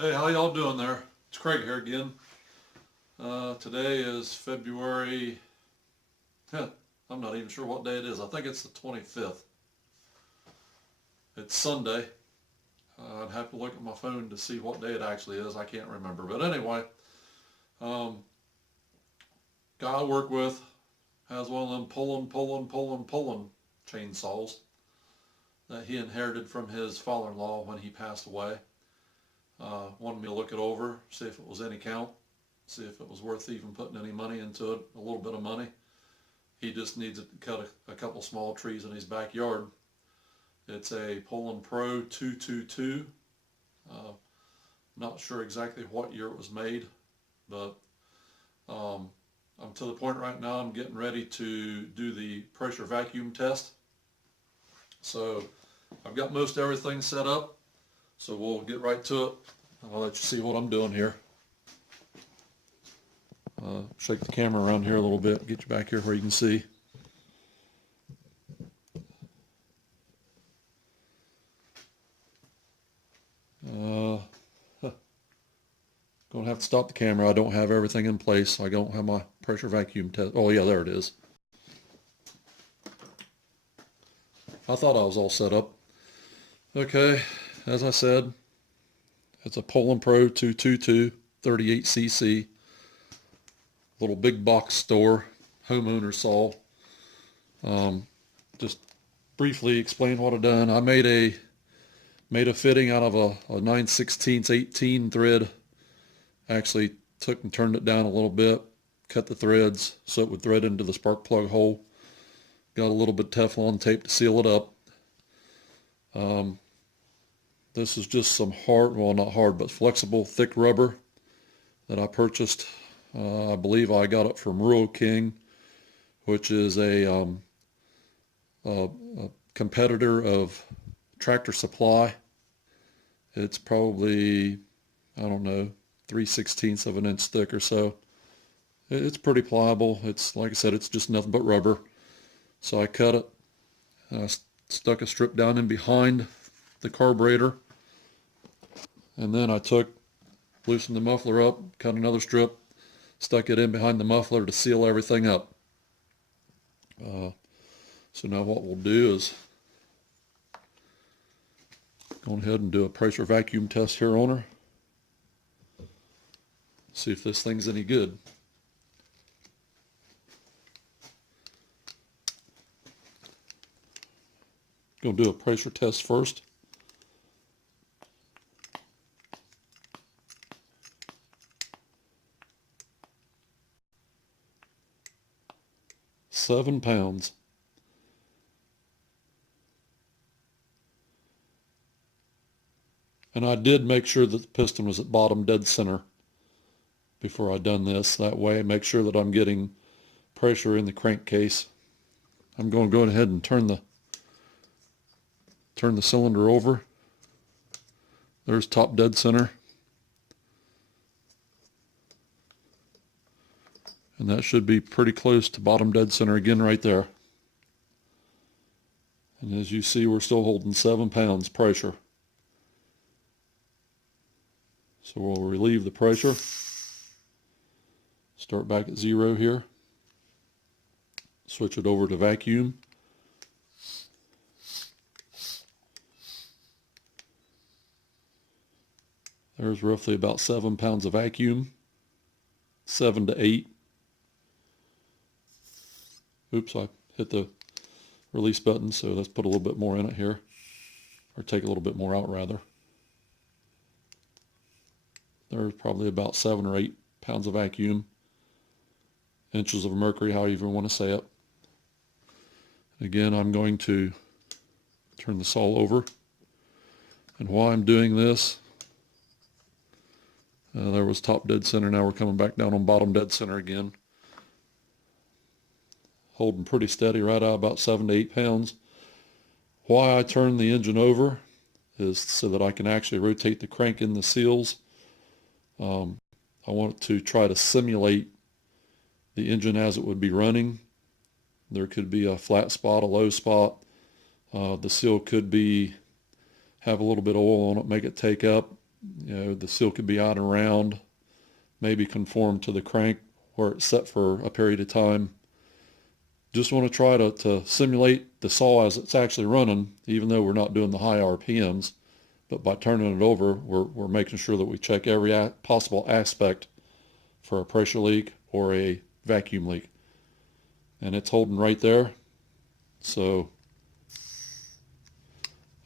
Hey, how y'all doing there? It's Craig here again. Today is February, I'm not even sure what day it is. I think it's the 25th. It's Sunday. I'd have to look at my phone to see what day it actually is. I can't remember. But anyway, um, guy I work with has one of them pulling chainsaws that he inherited from his father-in-law when he passed away. Wanted me to look it over, see if it was any count, see if it was worth even putting any money into it, a little bit of money. He just needs it to cut a couple small trees in his backyard. It's a Poulan Pro 222. Not sure exactly what year it was made, but I'm to the point right now I'm getting ready to do the pressure vacuum test. So I've got most everything set up, so we'll get right to it. I'll let you see what I'm doing here. Shake the camera around here a little bit, get you back here where you can see. Gonna have to stop the camera. I don't have everything in place. So I don't have my pressure vacuum test. Oh yeah, there it is. I thought I was all set up. Okay, as I said, it's a Poulan Pro 222 38cc. Little big box store, homeowner saw. Just briefly explain what I've done. I made a fitting out of a 9/16 18 thread. Actually took and turned it down a little bit, cut the threads so it would thread into the spark plug hole. Got a little bit of Teflon tape to seal it up. This is just some hard, well not hard, but flexible thick rubber that I purchased. I believe I got it from Rural King, which is a competitor of Tractor Supply. It's probably, I don't know, 3/16 of an inch thick or so. It's pretty pliable. It's, like I said, it's just nothing but rubber. So I cut it, stuck a strip down in behind the carburetor, and then I loosened the muffler up, cut another strip, stuck it in behind the muffler to seal everything up. So now what we'll do is go ahead and do a pressure vacuum test here on her. See if this thing's any good. Gonna do a pressure test first. £7. And I did make sure that the piston was at bottom dead center before I done this. That way, make sure that I'm getting pressure in the crankcase. I'm going to go ahead and turn the cylinder over. There's top dead center. And that should be pretty close to bottom dead center again right there. And as you see, we're still holding 7 pounds pressure. So we'll relieve the pressure. Start back at 0 here. Switch it over to vacuum. There's roughly about 7 pounds of vacuum. 7 to 8. Oops, I hit the release button, so let's put a little bit more in it here. Or take a little bit more out, rather. There's probably about 7 or 8 pounds of vacuum. Inches of mercury, however you want to say it. Again, I'm going to turn the saw over. And while I'm doing this, there was top dead center. Now we're coming back down on bottom dead center again. Holding pretty steady right out about 7 to 8 pounds. Why I turn the engine over is so that I can actually rotate the crank in the seals. I want to try to simulate the engine as it would be running. There could be a flat spot, a low spot. The seal could have a little bit of oil on it, make it take up. The seal could be out and around, maybe conform to the crank where it's set for a period of time. Just want to try to simulate the saw as it's actually running, even though we're not doing the high RPMs. But by turning it over, we're making sure that we check every possible aspect for a pressure leak or a vacuum leak. And it's holding right there. So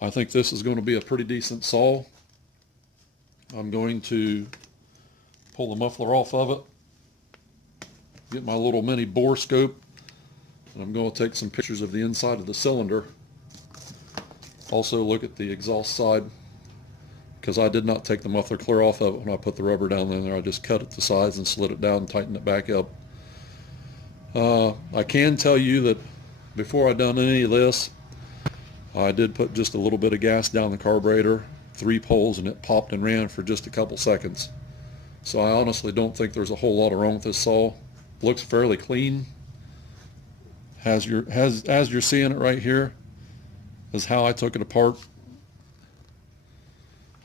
I think this is going to be a pretty decent saw. I'm going to pull the muffler off of it, get my little mini bore scope, and I'm going to take some pictures of the inside of the cylinder. Also look at the exhaust side, because I did not take the muffler clear off of it when I put the rubber down in there. I just cut it to size and slid it down and tightened it back up. I can tell you that before I done any of this, I did put just a little bit of gas down the carburetor, 3 pulls, and it popped and ran for just a couple seconds. So I honestly don't think there's a whole lot wrong with this saw. Looks fairly clean. As you're seeing it right here, is how I took it apart.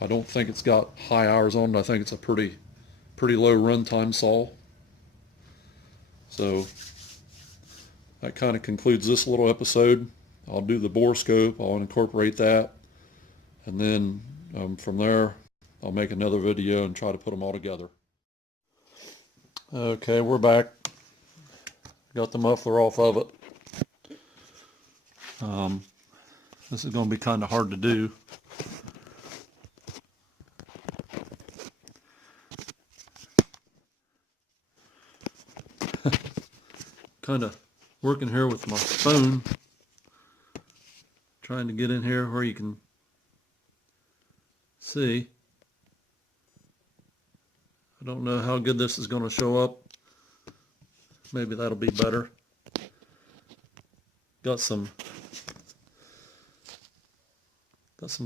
I don't think it's got high hours on it. I think it's a pretty low runtime saw. So that kind of concludes this little episode. I'll do the bore scope. I'll incorporate that, and then from there I'll make another video and try to put them all together. Okay, we're back. Got the muffler off of it. This is going to be kind of hard to do. Kind of working here with my phone, trying to get in here where you can see. I don't know how good this is going to show up. Maybe that'll be better. Got some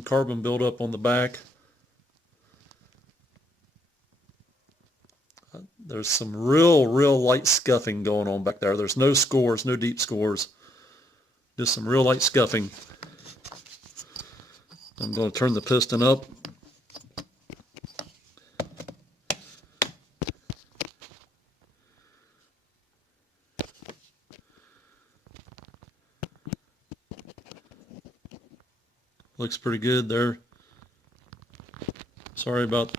carbon buildup on the back. There's some real light scuffing going on back there. There's no scores, no deep scores. Just some real light scuffing. I'm going to turn the piston up. Looks pretty good there. Sorry about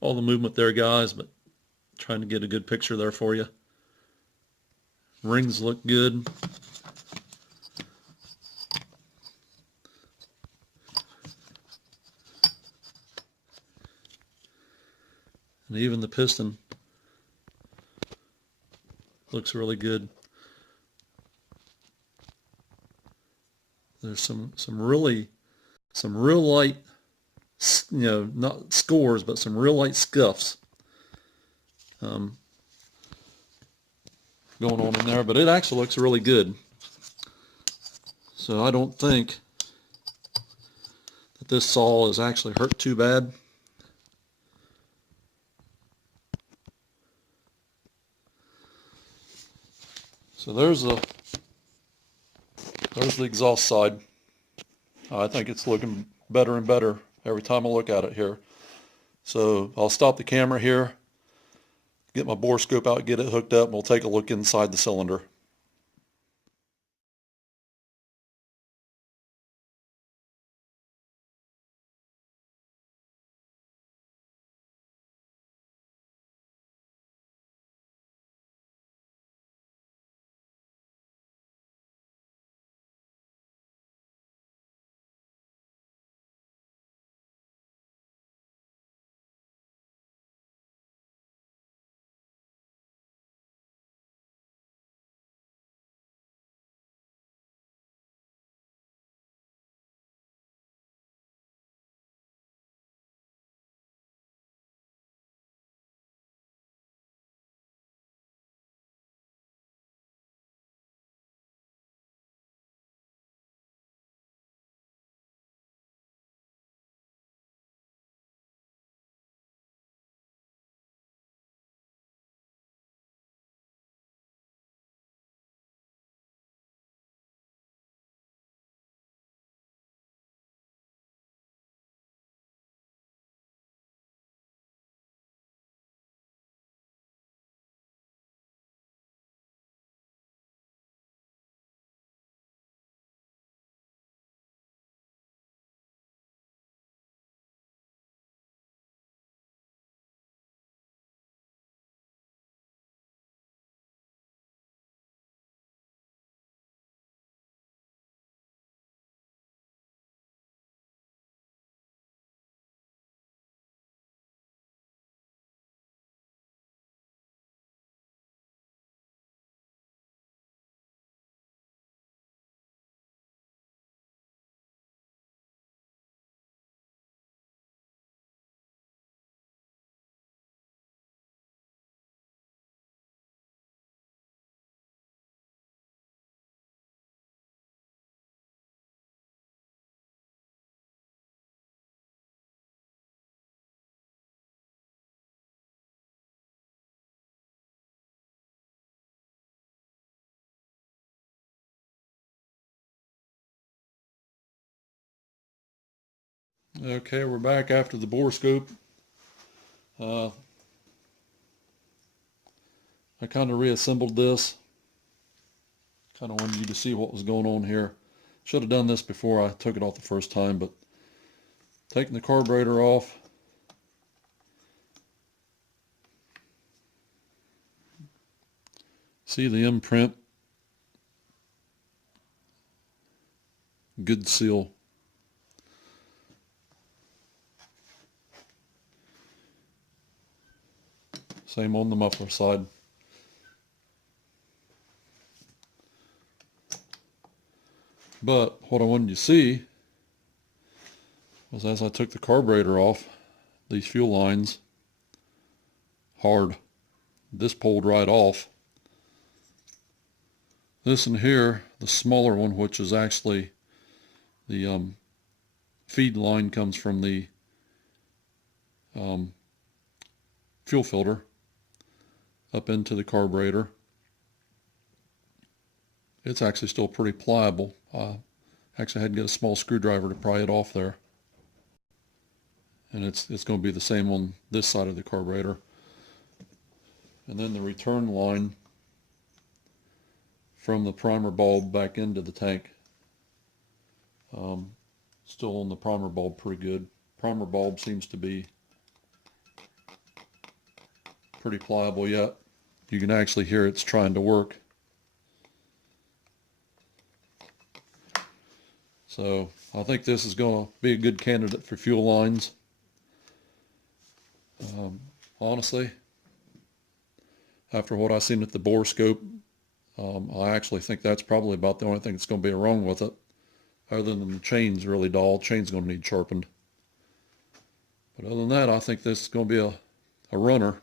all the movement there, guys, but trying to get a good picture there for you. Rings look good. And even the piston looks really good. There's some real light, not scores, but some real light scuffs going on in there, but it actually looks really good. So I don't think that this saw is actually hurt too bad. So there's the exhaust side. I think it's looking better and better every time I look at it here. So I'll stop the camera here, get my bore scope out, get it hooked up, and we'll take a look inside the cylinder. Okay, we're back after the bore scoop. I kind of reassembled this. Kind of wanted you to see what was going on here. Should have done this before I took it off the first time, but taking the carburetor off. See the imprint. Good seal. Same on the muffler side. But what I wanted you to see was as I took the carburetor off, these fuel lines, hard. This pulled right off. This in here, the smaller one, which is actually the feed line, comes from the fuel filter up into the carburetor. It's actually still pretty pliable. Actually, I had to get a small screwdriver to pry it off there. And it's going to be the same on this side of the carburetor. And then the return line from the primer bulb back into the tank. Still on the primer bulb pretty good. Primer bulb seems to be pretty pliable yet. You can actually hear it's trying to work. So I think this is going to be a good candidate for fuel lines. Honestly, after what I've seen at the bore scope, I actually think that's probably about the only thing that's going to be wrong with it, other than the chain's really dull. Chain's going to need sharpened. But other than that, I think this is going to be a runner.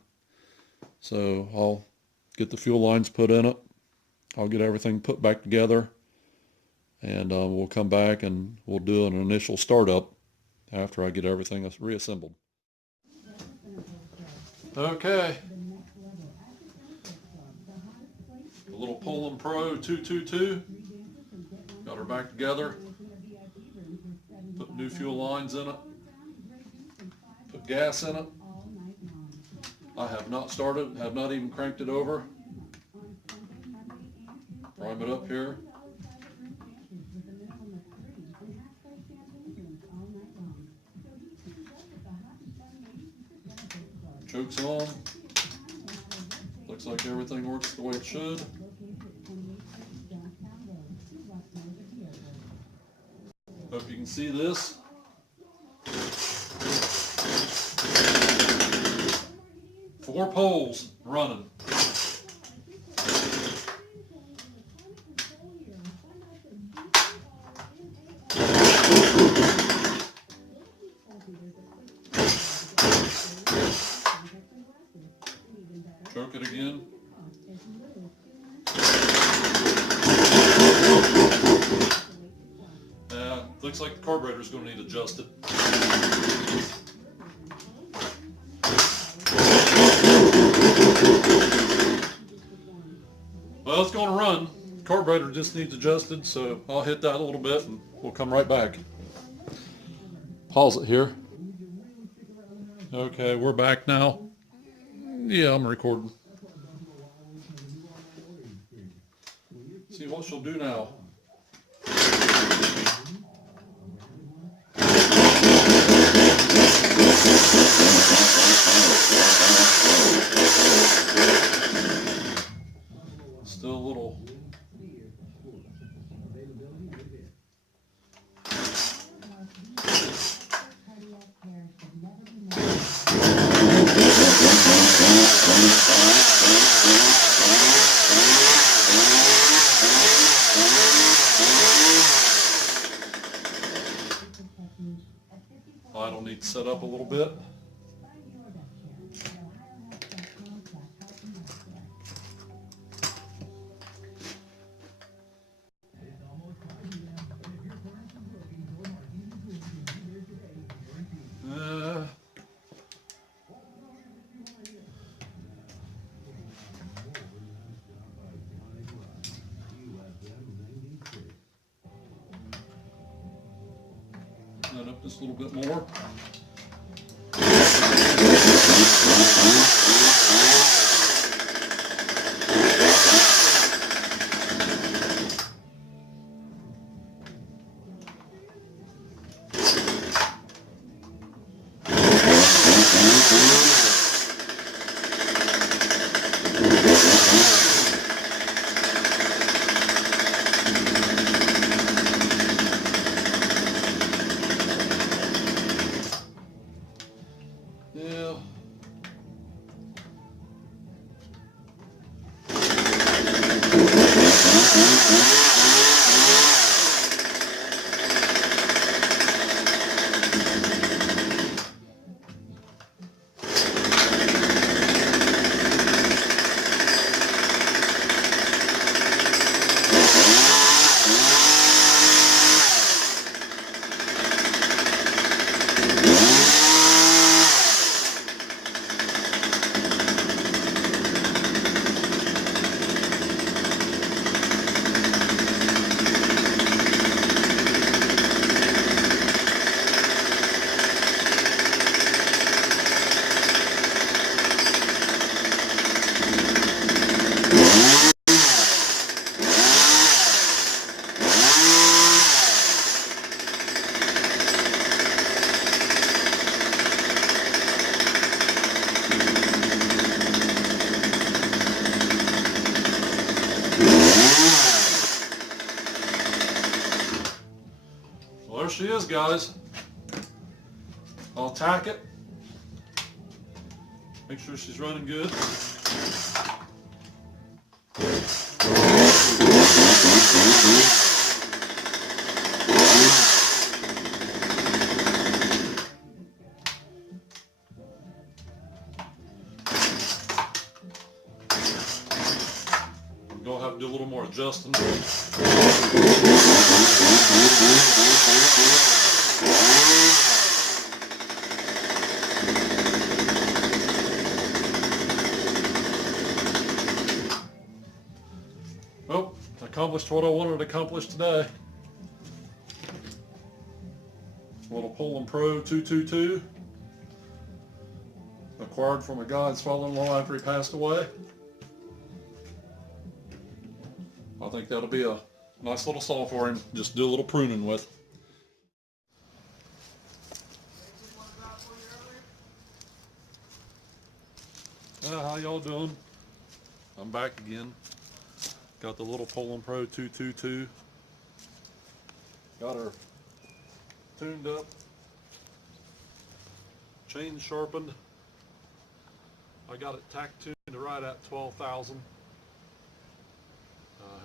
So I'll get the fuel lines put in it. I'll get everything put back together. And we'll come back and we'll do an initial startup after I get everything reassembled. Okay. The little Poulan Pro 222. Got her back together. Put new fuel lines in it. Put gas in it. I have not started, have not even cranked it over. Prime it up here. Chokes on. Looks like everything works the way it should. Hope you can see this. Four poles running. Choke it again. Looks like the carburetor is going to need adjusted. Well, it's going to run. Carburetor just needs adjusted, so I'll hit that a little bit and we'll come right back. Pause it here. Okay, we're back now. Yeah, I'm recording. See what she'll do now. Still a little. Idle needs to set up a little bit. loosen that up just a little bit more. Yeah. Well, there she is, guys. I'll tack it. Make sure she's running good. I'm gonna have to do a little more adjusting. Well, accomplished what I wanted to accomplish today. A little Poulan Pro 222. Acquired from a guy's father-in-law after he passed away. I think that'll be a nice little saw for him. Just do a little pruning with. How y'all doing? I'm back again. Got the little Poulan Pro 222. Got her tuned up. Chain sharpened. I got it tack tuned to right at 12,000.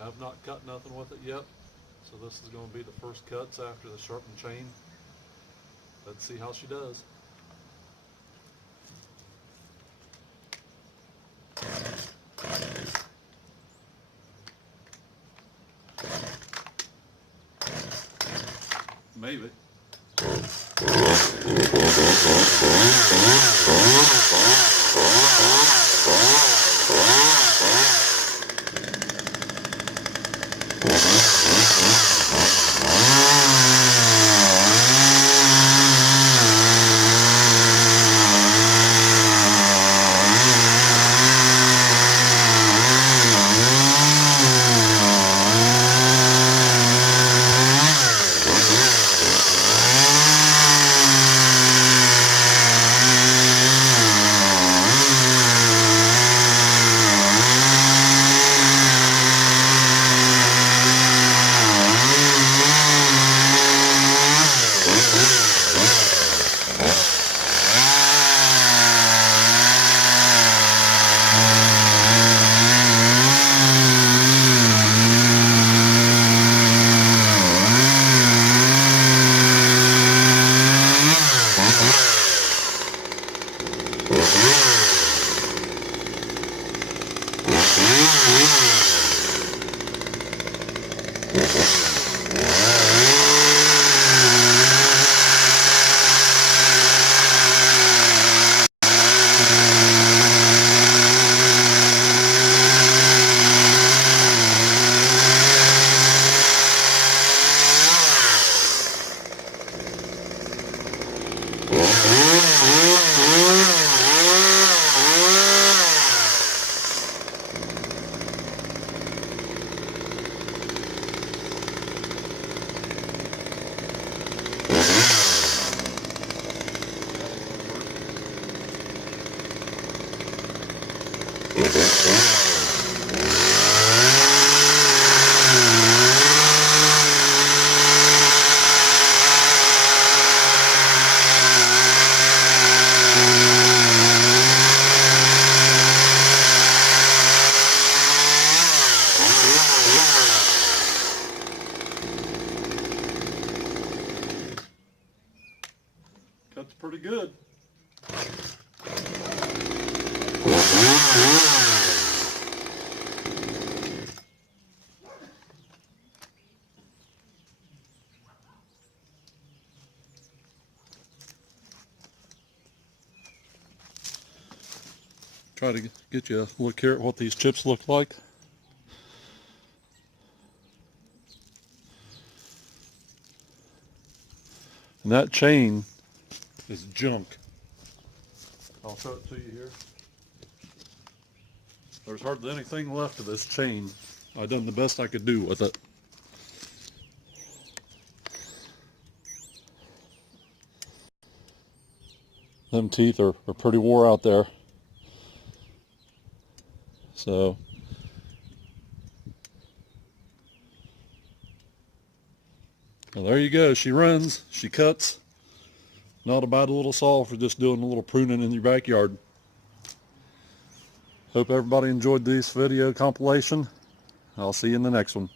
I have not cut nothing with it yet. So this is going to be the first cuts after the sharpened chain. Let's see how she does. Maybe. pretty good. Try to get you a look here at what these chips look like. And that chain is junk. I'll show it to you here. There's hardly anything left of this chain. I've done the best I could do with it. Them teeth are pretty wore out there. So well, there you go. She runs, she cuts. Not a bad little saw for just doing a little pruning in your backyard. Hope everybody enjoyed this video compilation. I'll see you in the next one.